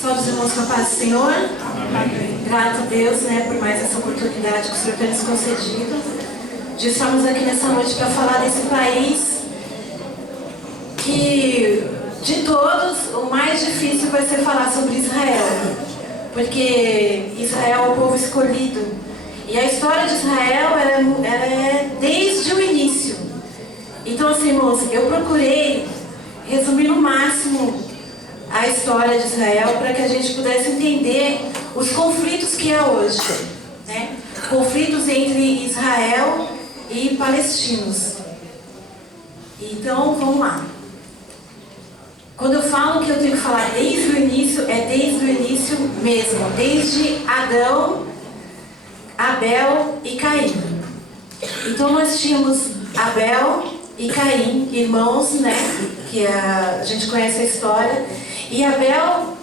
Salve os irmãos com a paz do Senhor. Grato a Deus, por mais essa oportunidade que o Senhor tem nos concedido de estarmos aqui nessa noite para falar desse país que, de todos, o mais difícil vai ser falar sobre Israel, porque Israel é o povo escolhido e a história de Israel ela é desde o início. Então, assim, irmãos, eu procurei resumir no máximo a história de Israel para que a gente pudesse entender os conflitos que há hoje, conflitos entre Israel e palestinos. Então, vamos lá. Quando eu falo que eu tenho que falar desde o início, é desde o início mesmo, desde Adão, Abel e Caim. Então nós tínhamos Abel e Caim, irmãos, que a gente conhece a história. E Abel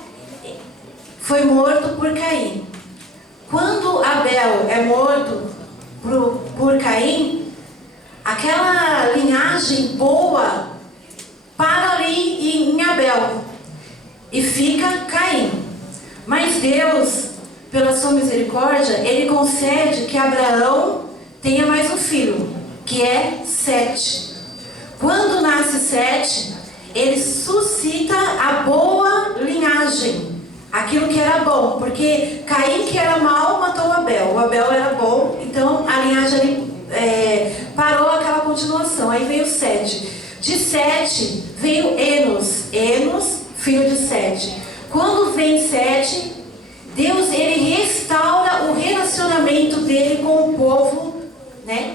foi morto por Caim. Quando Abel é morto por Caim, aquela linhagem boa para ali em Abel e fica Caim. Mas Deus, pela sua misericórdia, Ele concede que Abraão tenha mais um filho, que é Sete. Quando nasce Sete, ele suscita a boa linhagem, aquilo que era bom, porque Caim, que era mau, matou Abel. O Abel era bom, então a linhagem ali, parou aquela continuação. Aí veio Sete. De Sete veio Enos, filho de Sete. Quando vem Sete, Deus ele restaura o relacionamento dele com o povo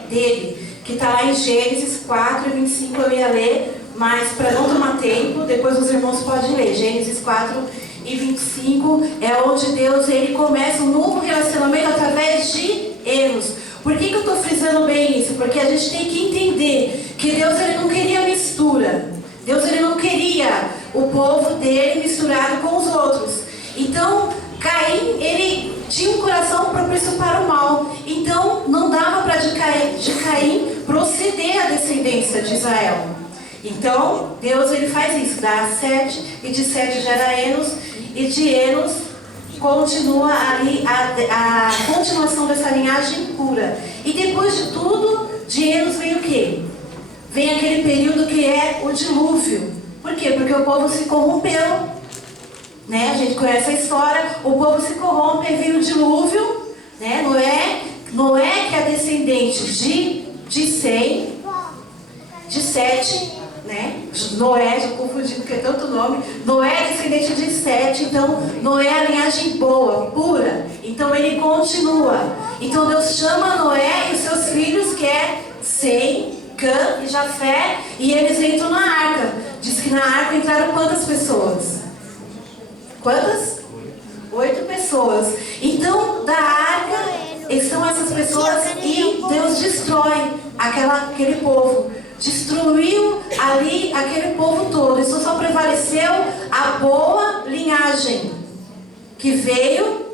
dele, que está lá em Gênesis 4:25. Eu ia ler, mas para não tomar tempo, depois os irmãos podem ler. Gênesis 4:25 é onde Deus ele começa um novo relacionamento através de Enos. Por que eu estou frisando bem isso? Porque a gente tem que entender que Deus ele não queria mistura. Deus ele não queria o povo dele misturado com os outros. Então, Caim, ele tinha um coração propício para o mal. Então, não dava para de Caim proceder a descendência de Israel. Então, Deus ele faz isso, dá Sete, e de Sete gera Enos, e de Enos continua ali a continuação dessa linhagem pura. E depois de tudo, de Enos vem o quê? Vem aquele período que é o dilúvio. Por quê? Porque o povo se corrompeu. A gente conhece a história, o povo se corrompe, e vem o dilúvio. Noé que é descendente de Sem, de Sete. Noé, já confundi porque é tanto nome. Noé é descendente de Sete, então Noé é a linhagem boa, pura. Então ele continua. Então Deus chama Noé e os seus filhos, que é Sem, Cã e Jafé, e eles entram na arca. Diz que na arca entraram quantas pessoas? Quantas? 8 pessoas. Então da arca estão essas pessoas e Deus destrói aquele povo. Destruiu ali aquele povo todo. Isso só prevaleceu a boa linhagem que veio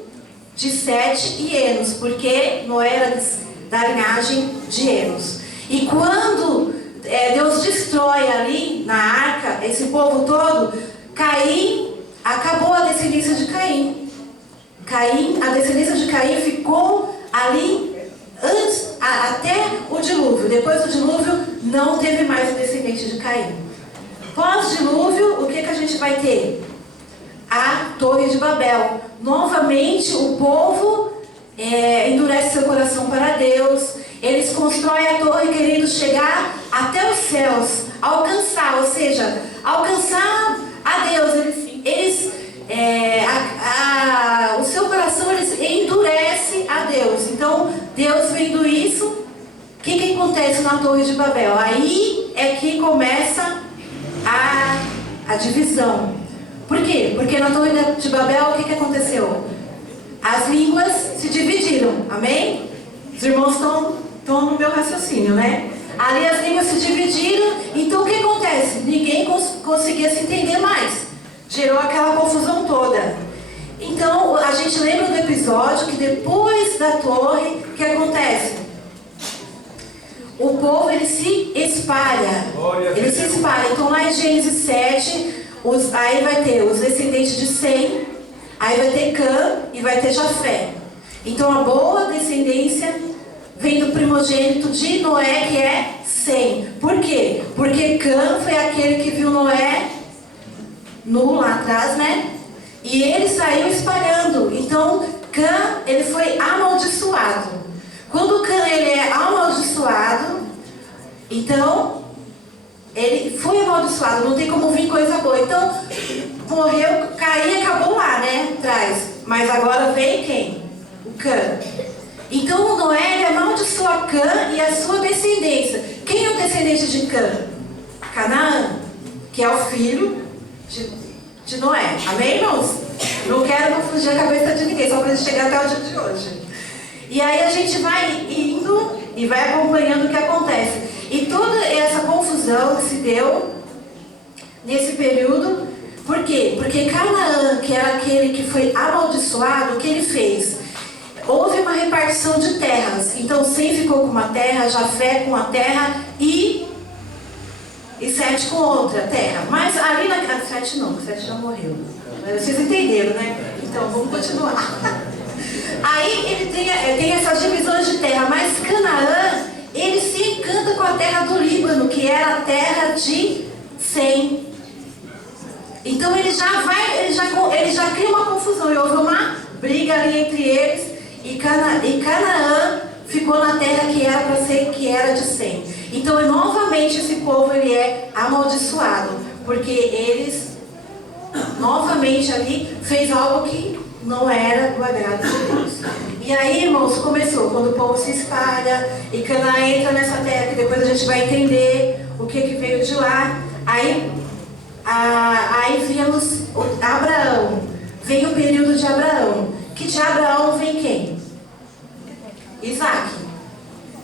de Sete e Enos, porque Noé era da linhagem de Enos. E quando Deus destrói ali na arca esse povo todo, Caim, acabou a descendência de Caim. A descendência de Caim ficou ali antes, até o dilúvio. Depois do dilúvio, não teve mais o descendente de Caim. Pós-dilúvio, o que a gente vai ter? A Torre de Babel. Novamente, o povo endurece seu coração para Deus. Eles constroem a torre querendo chegar até os céus, alcançar, ou seja, alcançar a Deus. O seu coração eles endurece a Deus. Então, Deus vendo isso, o que acontece na Torre de Babel? Aí é que começa a divisão. Por quê? Porque na Torre de Babel, o que aconteceu? As línguas se dividiram, amém? Os irmãos estão no meu raciocínio, Ali as línguas se dividiram, então o que acontece? Ninguém conseguia se entender mais. Gerou aquela confusão toda. Então, a gente lembra do episódio que depois da torre, o que acontece? O povo, ele se espalha. Então, lá em Gênesis 7, aí vai ter os descendentes de Sem, Aí vai ter Cã e vai ter Jafé. Então a boa descendência vem do primogênito de Noé, que é Sem. Por quê? Porque Cã foi aquele que viu Noé nu lá atrás, né? E ele saiu espalhando. Então Cã, ele foi amaldiçoado. Quando Cã ele é amaldiçoado, então ele foi amaldiçoado, não tem como vir coisa boa. Então morreu, Caim, acabou lá, né? Atrás. Mas agora vem quem? O Cã. Então o Noé ele amaldiçoa Cã e a sua descendência. Quem é o descendente de Cã? Canaã, que é o filho de Noé. Amém, irmãos? Não quero confundir a cabeça de ninguém, só para gente chegar até o dia de hoje. E aí a gente vai indo e vai acompanhando o que acontece. E toda essa confusão que se deu nesse período, por quê? Porque Canaã, que era aquele que foi amaldiçoado, o que ele fez? Houve uma repartição de terras. Então Sem ficou com uma terra, Jafé com uma terra e Sete com outra terra. Mas ali na... Sete não, Sete já morreu. Mas vocês entenderam, né? Então vamos continuar. Aí ele tem essas divisões de terra. Mas Canaã, ele se encanta com a terra do Líbano, que era a terra de Sem. Então ele já cria uma confusão. E houve uma briga ali entre eles. E Canaã ficou na terra que era para ser, que era de Sem. Então novamente esse povo ele é amaldiçoado, porque eles novamente ali fez algo que não era do agrado de Deus. E aí, irmãos, começou quando o povo se espalha e Canaã entra nessa terra, que depois a gente vai entender o que veio de lá. Aí vimos Abraão. Vem o período de Abraão. Que de Abraão vem quem? Isaac.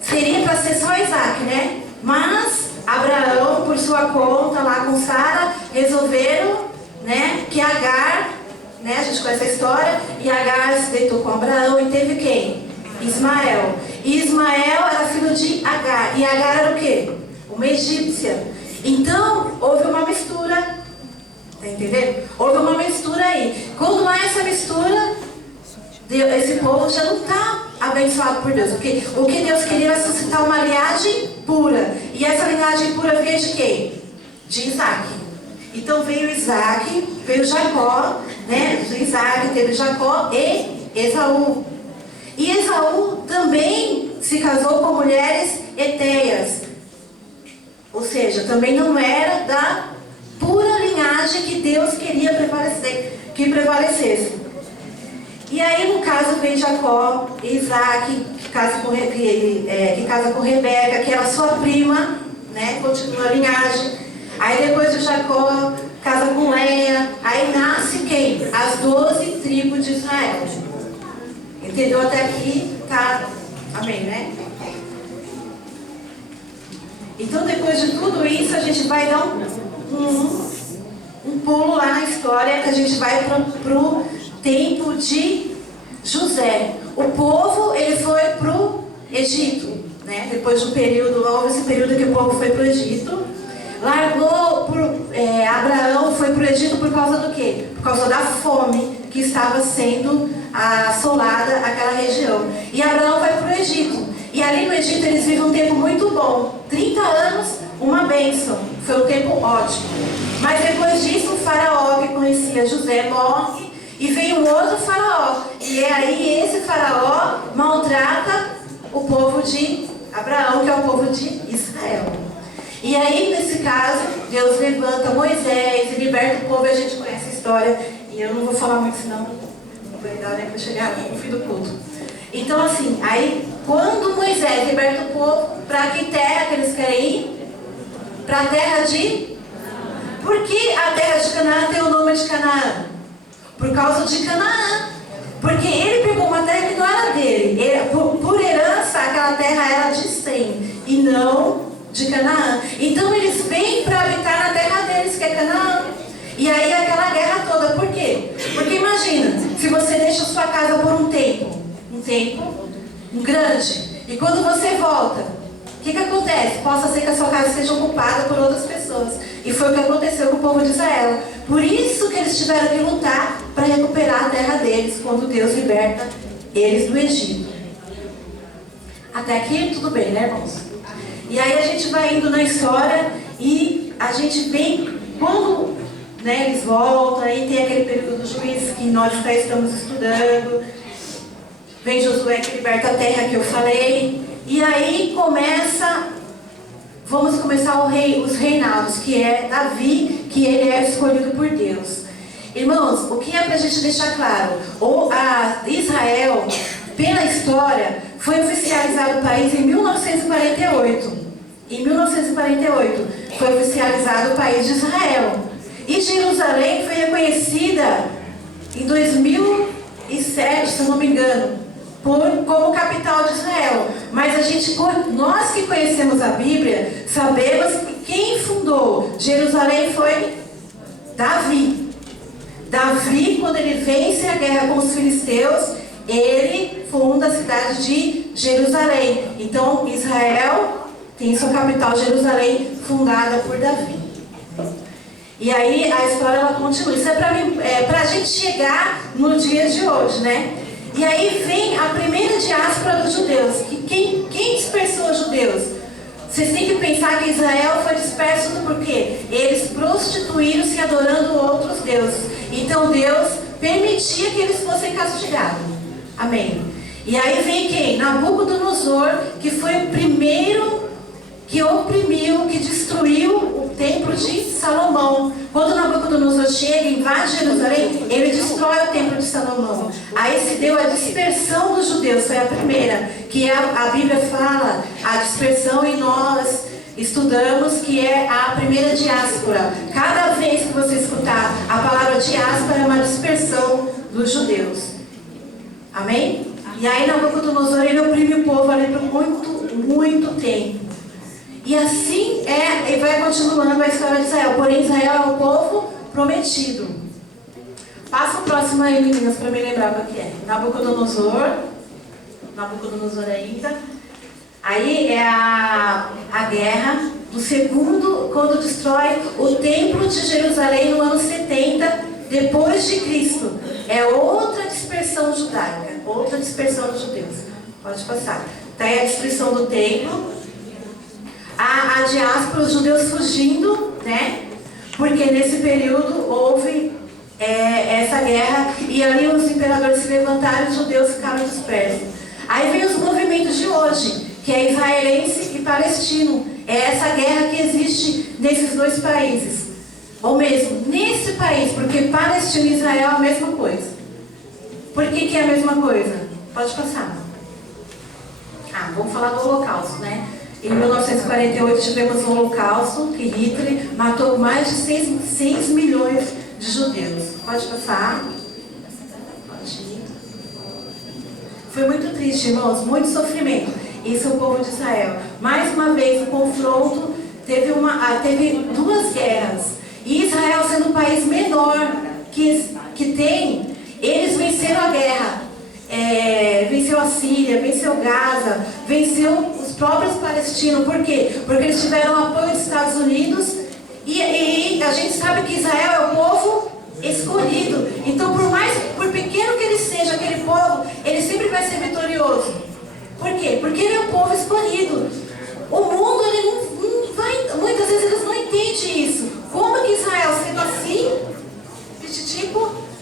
Seria para ser só Isaac, né? Mas Abraão, por sua conta, lá com Sara, resolveram, né, que Agar, né, a gente conhece a história, e Agar se deitou com Abraão e teve quem? Ismael. E Ismael era filho de Agar. E Agar era o quê? Uma egípcia. Então, houve uma mistura. Tá entendendo? Houve uma mistura aí. Quando há essa mistura, esse povo já não está abençoado por Deus. Porque o que Deus queria era suscitar uma linhagem pura. E essa linhagem pura veio de quem? De Isaac. Então veio Isaac, veio Jacó, né? De Isaac teve Jacó e Esaú. E Esaú também se casou com mulheres etéias. Ou seja, também não era da pura linhagem que Deus queria que prevalecesse. E aí, no caso, vem Jacó e Isaac, que casa com Rebeca, que era sua prima, né? Continua a linhagem. Aí depois o Jacó casa com Leia. Aí nasce quem? As 12 tribos de Israel. Entendeu até aqui? Tá. Amém, né? Então, depois de tudo isso, a gente vai dar um pulo lá na história, que a gente vai para o tempo de José. O povo, ele foi para o Egito, né? Depois de um período, houve esse período que o povo foi para o Egito. Abraão foi para o Egito por causa do quê? Por causa da fome que estava sendo assolada aquela região. E Abraão vai para o Egito. E ali no Egito eles vivem um tempo muito bom. 30 anos, uma bênção. Foi um tempo ótimo. Mas depois disso, o faraó que conhecia José morre. E vem um outro faraó. E é aí esse faraó maltrata o povo de Abraão, que é o povo de Israel. E aí, nesse caso, Deus levanta Moisés e liberta o povo. E a gente conhece a história. E eu não vou falar muito, senão não vai dar, né, para chegar no fim do culto. Então, assim, aí, quando Moisés liberta o povo, para que terra que eles querem ir? Para a terra de... Por que a terra de Canaã tem o nome de Canaã? Por causa de Canaã. Porque ele pegou uma terra que não era dele. Por herança, aquela terra era de Sem e não de Canaã. Então eles vêm para habitar na terra deles, que é Canaã. E aí aquela guerra toda. Por quê? Porque imagina, se você deixa sua casa por um tempo grande, e quando você volta, o que acontece? Possa ser que a sua casa seja ocupada por outras pessoas. pessoas. E foi o que aconteceu com o povo de Israel. Por isso que eles tiveram que lutar para recuperar a terra deles, quando Deus liberta eles do Egito. Até aqui tudo bem, né, irmãos? E aí a gente vai indo na história e a gente vem, quando, né, eles voltam, aí tem aquele período do juízo que nós já estamos estudando. Vem Josué que liberta a terra que eu falei. E aí vamos começar os reinados, que é Davi, que ele é escolhido por Deus. Irmãos, o que é para a gente deixar claro? Israel, pela história, foi oficializado o país em 1948. Em 1948 foi oficializado o país de Israel. E Jerusalém foi reconhecida em 2007, se eu não me engano, como capital de Israel. Mas nós que conhecemos a Bíblia, sabemos que quem fundou Jerusalém foi Davi. Davi, quando ele vence a guerra com os filisteus, ele funda a cidade de Jerusalém. Então, Israel tem sua capital, Jerusalém, fundada por Davi. E aí a história ela continua. Isso é para a gente chegar no dia de hoje, né? E aí vem a primeira diáspora dos judeus. Quem dispersou os judeus? Vocês têm que pensar que Israel foi disperso por quê? Eles prostituíram-se adorando outros deuses. Então Deus permitia que eles fossem castigados. Amém. E aí vem quem? Nabucodonosor, que foi o primeiro que oprimiu, que destruiu o templo de Salomão. Quando Nabucodonosor chega e invade Jerusalém, ele destrói o templo de Salomão. Aí se deu a dispersão dos judeus, foi a primeira, que a Bíblia fala, a dispersão, e nós estudamos que é a primeira diáspora. Cada vez que você escutar a palavra diáspora, é uma dispersão dos judeus. Amém? E aí Nabucodonosor, ele oprime o povo ali por muito tempo. E assim e vai continuando a história de Israel. Porém, Israel é o povo prometido. Passa o próximo aí, meninas, para me lembrar o que é. Nabucodonosor ainda. Aí é a guerra do segundo, quando destrói o templo de Jerusalém no ano 70 depois de Cristo. É outra dispersão judaica, outra dispersão dos judeus. Pode passar. Tá aí a destruição do templo. A diáspora, os judeus fugindo, né? Porque nesse período houve essa guerra e ali os imperadores se levantaram e os judeus ficaram dispersos. Aí vem os movimentos de hoje, que é israelense e palestino. É essa guerra que existe nesses dois países. Ou mesmo nesse país, porque Palestina e Israel é a mesma coisa. Por que é a mesma coisa? Pode passar. Vamos falar do Holocausto, né? Em 1948 tivemos um holocausto que Hitler matou mais de 6 milhões de judeus. Pode passar? Pode ir. Foi muito triste, irmãos, muito sofrimento. Isso é o povo de Israel. Mais uma vez o confronto, teve duas guerras. E Israel, sendo o país menor que tem, eles venceram a guerra. Venceu a Síria, venceu Gaza, venceu os próprios palestinos. Por quê? Porque eles tiveram o apoio dos Estados Unidos e a gente sabe que Israel é o povo escolhido. Então, por pequeno que ele seja, aquele povo, ele sempre vai ser vitorioso. Por quê? Porque ele é o povo escolhido. O mundo, ele não vai, muitas vezes eles não entendem isso. Como que Israel, sendo assim,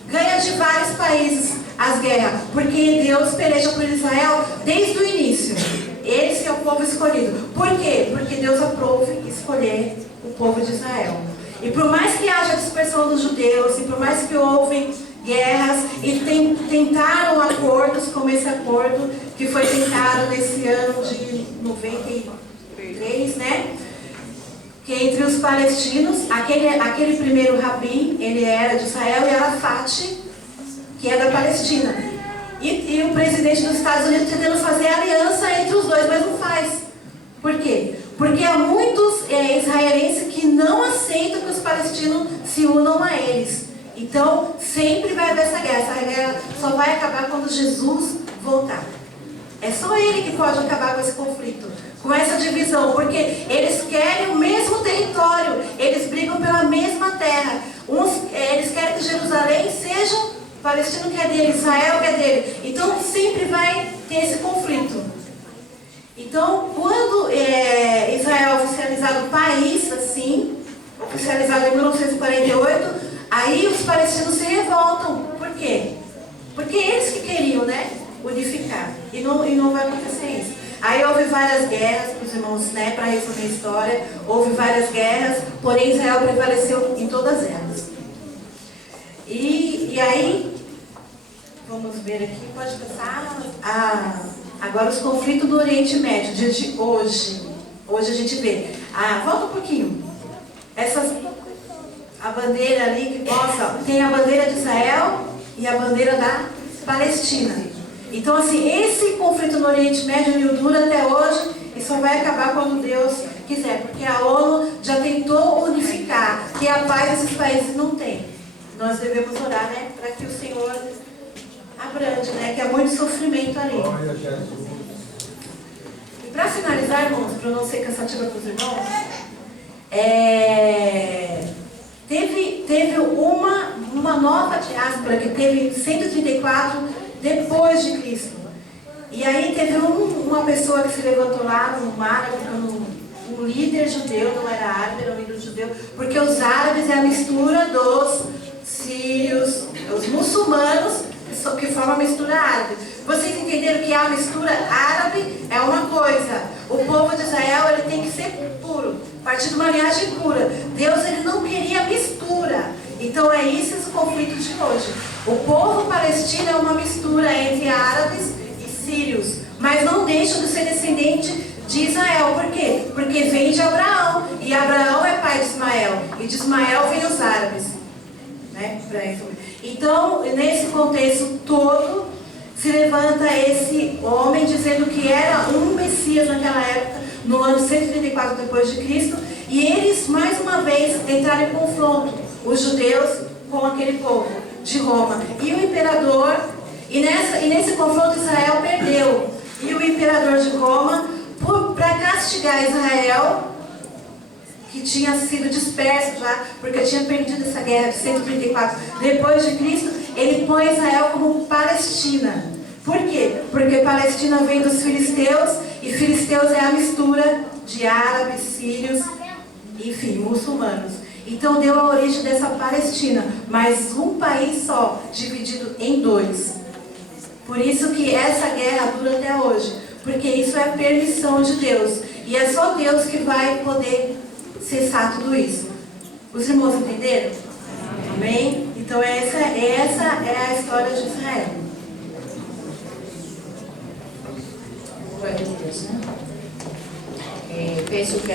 ganha de vários países as guerras? Porque Deus peleja por Israel desde o início. Esse é o povo escolhido. Por quê? Porque Deus aprove escolher o povo de Israel. E por mais que haja dispersão dos judeus, e por mais que houve guerras, e tentaram acordos, como esse acordo que foi tentado nesse ano de 93, né? Que entre os palestinos, aquele primeiro rabim, ele era de Israel, e Arafat, que é da Palestina. E o presidente dos Estados Unidos tentando fazer aliança entre os dois, mas não faz. Por quê? Porque há muitos israelenses que não aceitam que os palestinos se unam a eles. Então, sempre vai haver essa guerra. Essa guerra só vai acabar quando Jesus voltar. É só Ele que pode acabar com esse conflito, com essa divisão, porque eles querem o mesmo território, eles brigam pela mesma terra. Eles querem que Jerusalém seja Palestina, que é dele, Israel, que é dele. Então sempre vai ter esse conflito. Então, quando Israel é oficializado país assim, oficializado em 1948, aí os palestinos se revoltam. Por quê? Porque eles que queriam, né, unificar. E não vai acontecer isso. Aí houve várias guerras, para os irmãos, né, para resumir a história, houve várias guerras, porém Israel prevaleceu em todas elas. E aí, vamos ver aqui, pode passar agora os conflitos do Oriente Médio, dia de hoje. Hoje a gente vê. Volta um pouquinho. A bandeira ali que mostra, tem a bandeira de Israel e a bandeira da Palestina. Então, assim, esse conflito no Oriente Médio dura até hoje e só vai acabar quando Deus quiser, porque a ONU já tentou unificar, que a paz esses países não têm. Nós devemos orar, né, para que o Senhor abrande, né, que há muito sofrimento ali. Glória a Jesus. E para finalizar, irmãos, para não ser cansativa para os irmãos, teve uma nova diáspora que teve em 134 depois de Cristo. E aí teve uma pessoa que se levantou lá, um árabe, um líder judeu, não era árabe, era um líder judeu, porque os árabes é a mistura dos sírios, os muçulmanos, que formam a mistura árabe. Vocês entenderam que a mistura árabe é uma coisa. O povo de Israel, ele tem que ser puro, partir de uma linhagem pura. Deus, ele não queria mistura. Então é isso esse conflito de hoje. O povo palestino é uma mistura entre árabes e sírios, mas não deixam de ser descendente de Israel. Por quê? Porque vem de Abraão, e Abraão é pai de Ismael, e de Ismael vem os árabes, né? Então, nesse contexto todo, se levanta esse homem dizendo que era um Messias naquela época, no ano 134 depois de Cristo, e eles mais uma vez entraram em confronto, os judeus com aquele povo de Roma. E o imperador, e nesse confronto Israel perdeu. E o imperador de Roma, para castigar Israel, que tinha sido disperso já, porque tinha perdido essa guerra de 134 depois de Cristo, ele põe Israel como Palestina. Por quê? Porque Palestina vem dos filisteus, e filisteus é a mistura de árabes, sírios, enfim, muçulmanos. Então deu a origem dessa Palestina, mas um país só, dividido em dois. Por isso que essa guerra dura até hoje, porque isso é permissão de Deus, e é só Deus que vai poder cessar tudo isso. Os irmãos entenderam? Amém? Então essa é a história de Israel. Glória a Deus, né? Penso que